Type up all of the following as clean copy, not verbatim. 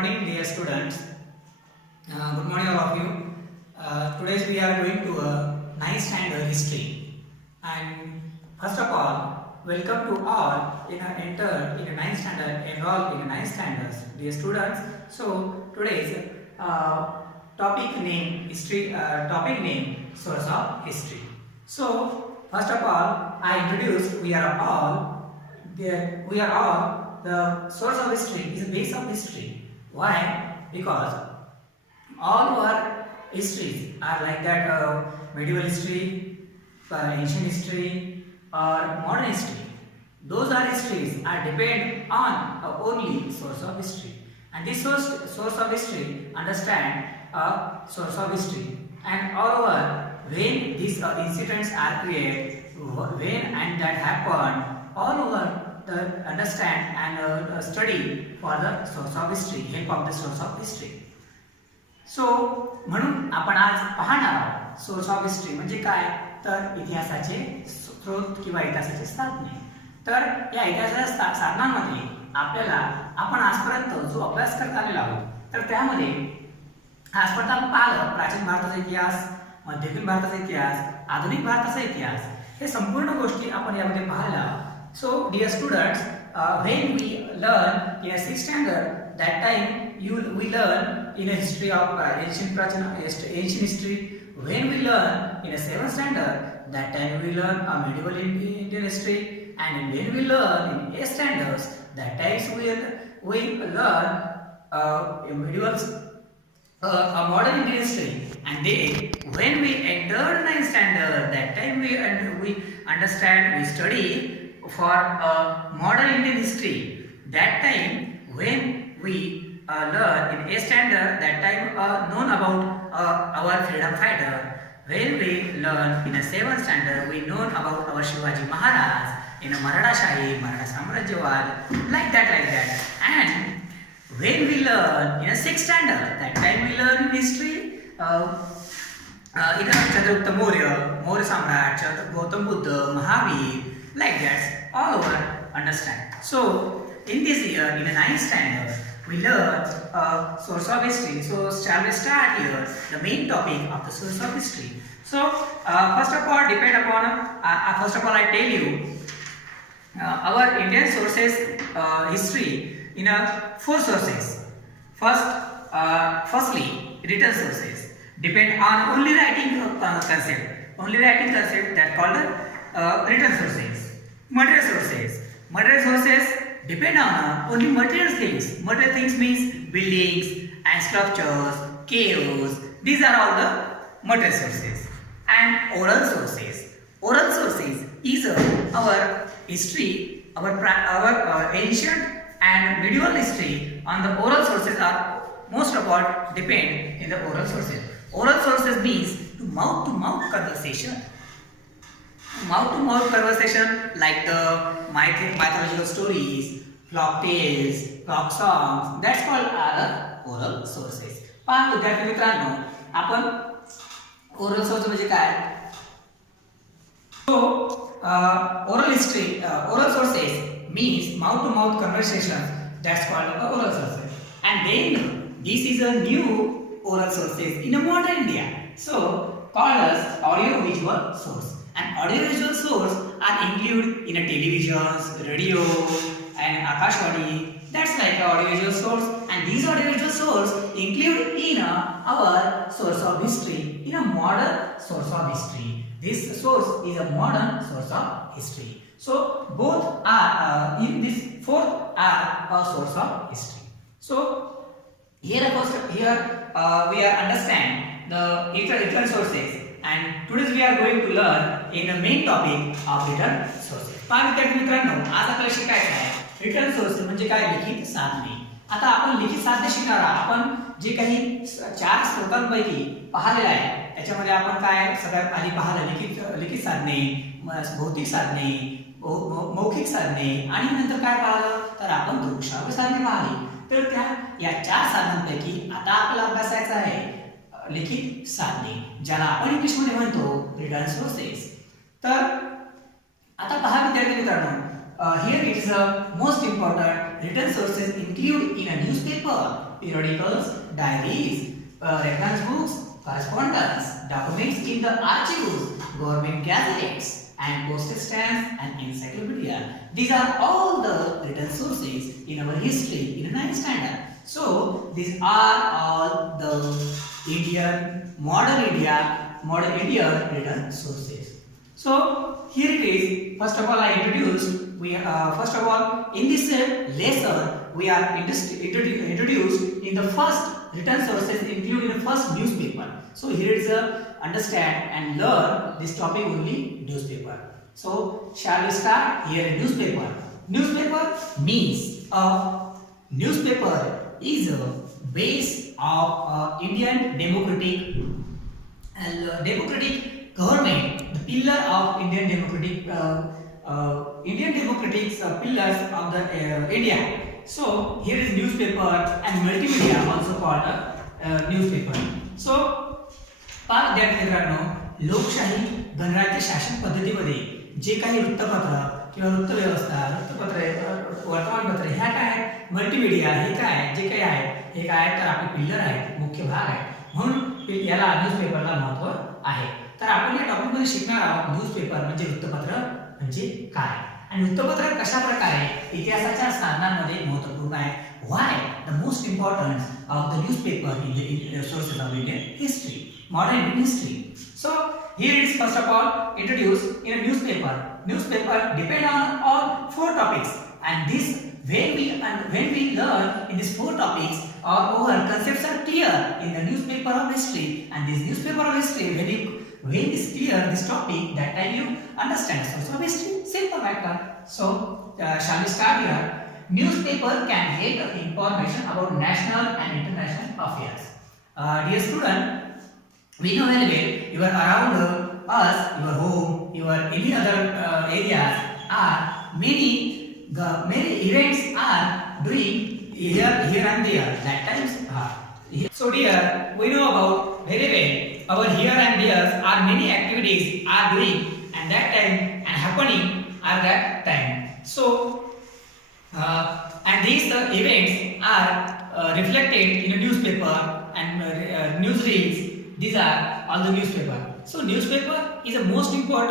morning, dear students. Good morning, all of you. Today we are going to a ninth standard history. And first of all, welcome to all in a ninth standard, enroll in a ninth standards, dear students. So today's topic name history. Topic name source of history. So first of all, I introduced we are all the source of history is the base of history. Why? Because all our histories are like that medieval history, ancient history, or modern history. Those are histories are depend on only source of history, and this source of history understand a source of history. And all over when these incidents are created, when and that happened, all over the understand and study for the source of history, help of the source of history. सो म्हणून आपण आज पाहणार आहोत source of history म्हणजे काय, तर इतिहासाचे स्रोत किंवा इतिहासाचे साधने. तर या इतिहासाच्या साधनांमध्ये आपण आजपर्यंत जो अभ्यास करत आलेलो आहोत, तर त्यामध्ये आजपर्यंत आपण पाहिलं प्राचीन भारताचा इतिहास, मध्ययुगीन भारताचा इतिहास, आधुनिक भारताचा इतिहास, हे संपूर्ण गोष्टी आपण यामध्ये पाहिल्या. So dear students, when we learn in a sixth standard, that time we learn in a history of ancient history. When we learn in a seventh standard, that time we learn a medieval Indian history. And when we learn in eighth standards, that times we learn a medieval a modern Indian history. And then when we enter ninth standard, that time we understand, we study for modern Indian history. That time when we learn in a standard, that time known about our freedom fighter. When we learn in a seventh standard, we know about our Shivaji Maharaj in a Maratha Shahi, Maratha Samrajyavad, like that. And when we learn in a sixth standard, that time we learn in history in a Chandragupta Maurya Samrat, Gautam Buddha, Mahavir, like that. All over understand. So in this year, in a ninth standard, we learn source of history. So shall we start here the main topic of the source of history. So first of all, depend upon first of all I tell you our Indian sources history in four sources. Firstly, written sources depend on only writing concept. Only writing concept that called written sources. Material sources depend on only material things. Material things means buildings and structures, caves. These are all the material sources. And oral sources. Oral sources is our history, our ancient and medieval history on the oral sources are most of all depend in the oral sources. Oral sources means to mouth conversation. Mouth-to-mouth conversation like the mythological stories, folk tales, folk songs, that's called our oral sources. पहा विद्यार्थी मित्रांनो, आपण oral source म्हणजे काय? So oral history, oral sources means mouth-to-mouth conversation, that's called oral sources. And then this is a new oral sources in a modern India, so called as audio-visual source. And audiovisual source are included in a televisions, radio, and Akashvani. That's like an audiovisual source. And these audiovisual source include in our source of history, in a modern source of history. This source is a modern source of history. So both are in this fourth are a source of history. So here we are understand the written sources. And today we are going to learn in the main topic of written sources. पहा विद्यार्थी मित्रांनो, आज आपल्याला शिकायचं आहे written sources म्हणजे काय, लिखित साधने. आता आपण लिखित साधने शिकणार आहोत. आपण जे काही चार स्रोतांपैकी पाहिलेलं आहे त्याच्यामध्ये आपण काय सगळ्यात आधी पाहिलं लिखित साधने, भौतिक साधने, मौखिक साधने आणि नंतर काय पाहिलं तर आपण दृकश्राव्य साधने पाहिली. तर या चार साधनांपैकी आता आपल्याला अभ्यासायचं आहे लिखित साधने, ज्याला आपण इंग्लिश मध्ये म्हणतो रिटन सोर्सेस. तर आता पहा विद्यार्थी मित्रांनो, here it is a most important written sources include in a newspaper periodicals, diaries, reference books, correspondence, documents in the archives, government gazettes, and postage stamps and encyclopedia. These are all the written sources in our history in a 9th standard. So these are all the modern Indian written sources. So here it is. First of all, I introduced. First of all, in this lesson, we are introduced in the first written sources, including the first newspaper. So here is understand and learn this topic only newspaper. So shall we start? Here is newspaper. Newspaper means newspaper is a base of Indian democratic government, the pillar of Indian democratic pillars of the India. So here is newspaper and multimedia also called newspaper. So पाच विद्यार्थी लोकशाही गणराज्य शासन पद्धतीमध्ये जे काही वृत्तपत्र किंवा वृत्तव्यवस्था वृत्तपत्र वर्तमानपत्र ह्या काय मल्टीमीडिया हे काय जे काही आहे हे काय तर आपले पिल्लर आहेत मुख्य भाग आहे म्हणून याला न्यूजपेपरला महत्त्व आहे. तर आपण या टॉपिक मध्ये शिकणार आहोत न्यूजपेपर म्हणजे वृत्तपत्र म्हणजे काय आणि वृत्तपत्र कशा प्रकारे इतिहासाच्या साधनांमध्ये महत्त्वपूर्ण आहे. Why the most importance of the newspaper in the sources of Indian history modern Indian history. So here it is first of all introduced in a newspaper. Newspaper depend on all four topics and this when we learn in these four topics our concepts are clear in the newspaper of history and this newspaper of history when is clear this topic that time you understand source of history simple matter. So shall we start here? Newspaper can get information about national and international affairs. Dear student, we know very well you are around us, your home, your any other areas are many events are doing here and there. That times are. So dear, we know about very well our here and there are many activities are doing and that time and happening at that time. So and these events are reflected in a newspaper and newsreels. These are all the newspaper. So newspaper is the most important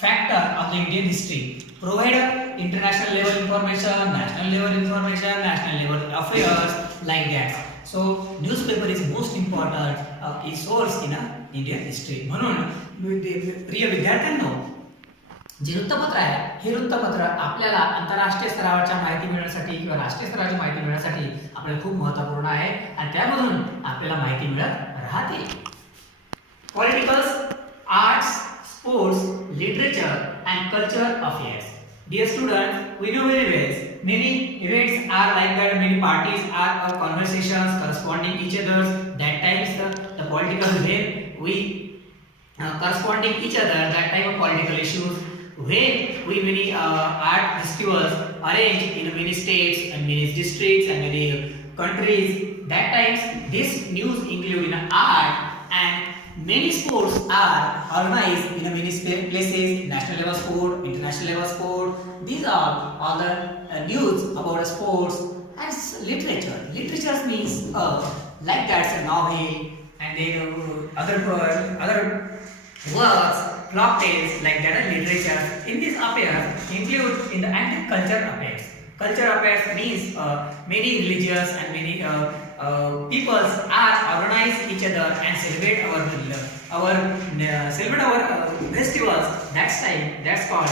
factor of the Indian history. Provide international level information, national level information, national level affairs like that. So newspaper is most important a source in Indian history. म्हणून प्रिय विद्यार्थ्यांनो जे वृत्तपत्र आहे हे वृत्तपत्र आपल्याला आंतरराष्ट्रीय स्तरावरच्या माहिती मिळवण्यासाठी किंवा राष्ट्रीय स्तरावरची माहिती मिळवण्यासाठी आपल्याला खूप महत्त्वपूर्ण आहे आणि त्यामधून आपल्याला माहिती मिळत राहते. Politicals, arts, sports, literature and culture affairs. Dear students, we know very well many events are like that. Many parties are conversations corresponding each other. That times the political when we corresponding each other. That type of political issues. When we many art festivals arranged in many states and many districts and many countries. That times this news include in art and many sports are organized in many places, national level sport, international level sport. These are all the news about sports and literature. Literature means like that's a novel and then other works, folk tales like that are literature. In these affairs include in the antique culture affairs. Culture affairs means many religious and many peoples are organized each other and celebrate our festivals. That's called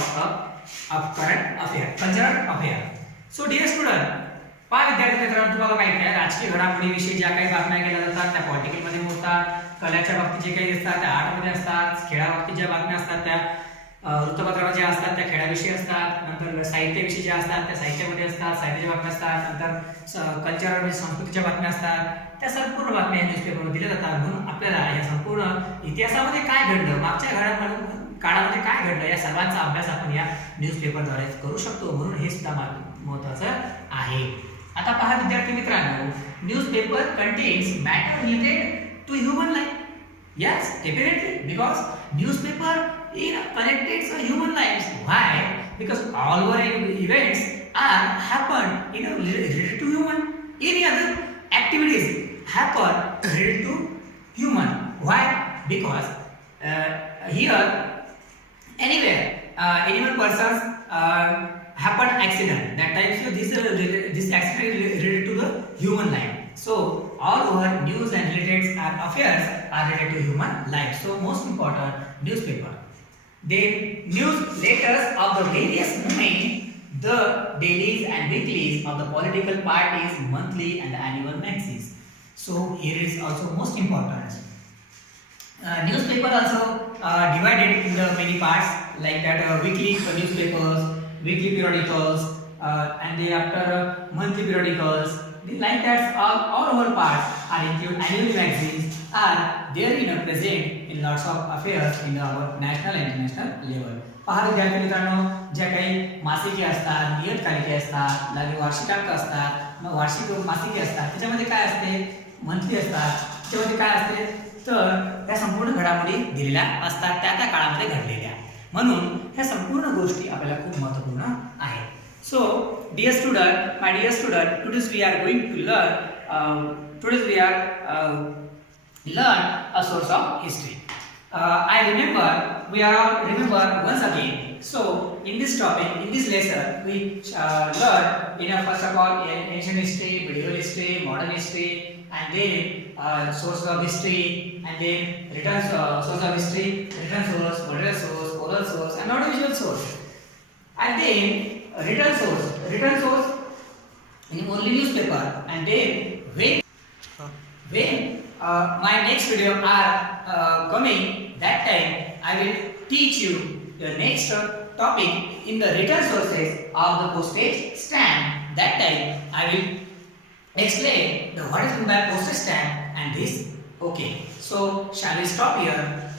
a current affair, cultural affair. So dear student, विद्यार्थी मित्रांनो तुम्हाला माहिती आहे राजकीय घडामोडीविषयी ज्या काही बातम्या केल्या जातात त्या पॉलिटिकल मध्ये होतात. कलेच्या बाबतीत जे काही असतात त्या आर्ट मध्ये असतात. खेळाबाबतीत ज्या बातम्या असतात त्या वृत्तपत्रावर ज्या असतात त्या खेळाविषयी असतात. नंतर साहित्याविषयी ज्या असतात त्या साहित्यामध्ये असतात, साहित्याच्या बातम्या असतात. नंतर कल्चर म्हणजे संस्कृतीच्या बातम्या असतात. त्या संपूर्ण बातम्या न्यूजपेपरवर दिल्या जातात. म्हणून आपल्याला या संपूर्ण इतिहासामध्ये काय घडलं, मागच्या काळामध्ये काय घडलं या सर्वांचा अभ्यास आपण या न्यूजपेपरद्वारे करू शकतो. म्हणून हे सुद्धा महत्त्वाचं आहे. आता पहा विद्यार्थी मित्रांनो, newspaper contains matter related to human life. Yes, definitely, because newspaper connected to human lives. Why? Because all our events are happened related to human. Any other happen related to human. Why? Because here anywhere any one person's happen accident. That time so this accident is related to the human life. So all over news and related affairs are related to human life. So most important, newspaper. Then newsletters of the various movements, the dailies and weeklies of the political parties, monthly and annual magazines. So here is also most important. Newspaper also divided in the many parts, like that weekly newspapers, weekly periodicals, and thereafter monthly periodicals. Like that all over parts are include annual magazines are there in a present in lots of affairs in our national and international level. पहा विद्यार्थी मित्रांनो, ज्या काही मासिके असतात, नियतकालिके असतात, लागे वार्षिकांक असतात, मग वार्षिक मासिके असतात, त्याच्यामध्ये काय असते, मंथली असतात, त्याच्यामध्ये काय असते, तर त्या संपूर्ण घडामोडी दिलेल्या असतात त्या त्या काळामध्ये घडलेल्या. म्हणून ह्या संपूर्ण गोष्टी आपल्याला खूप महत्त्वपूर्ण आहेत. So, dear student, my dear student, today we are going to learn a source of history. I remember, we are remember once again. So, in this topic, in this lesson, we learn first of all ancient history, medieval history, modern history, and then source of history, and then written source of history, written source, material source, oral source, and audiovisual source, and then written source in only newspaper, and then when my next video are coming, that time I will teach you the next topic in the written sources of the postage stamp. That time I will explain the what is meant by postage stamp and this. Okay, so shall we stop here?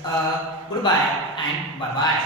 Goodbye and bye bye.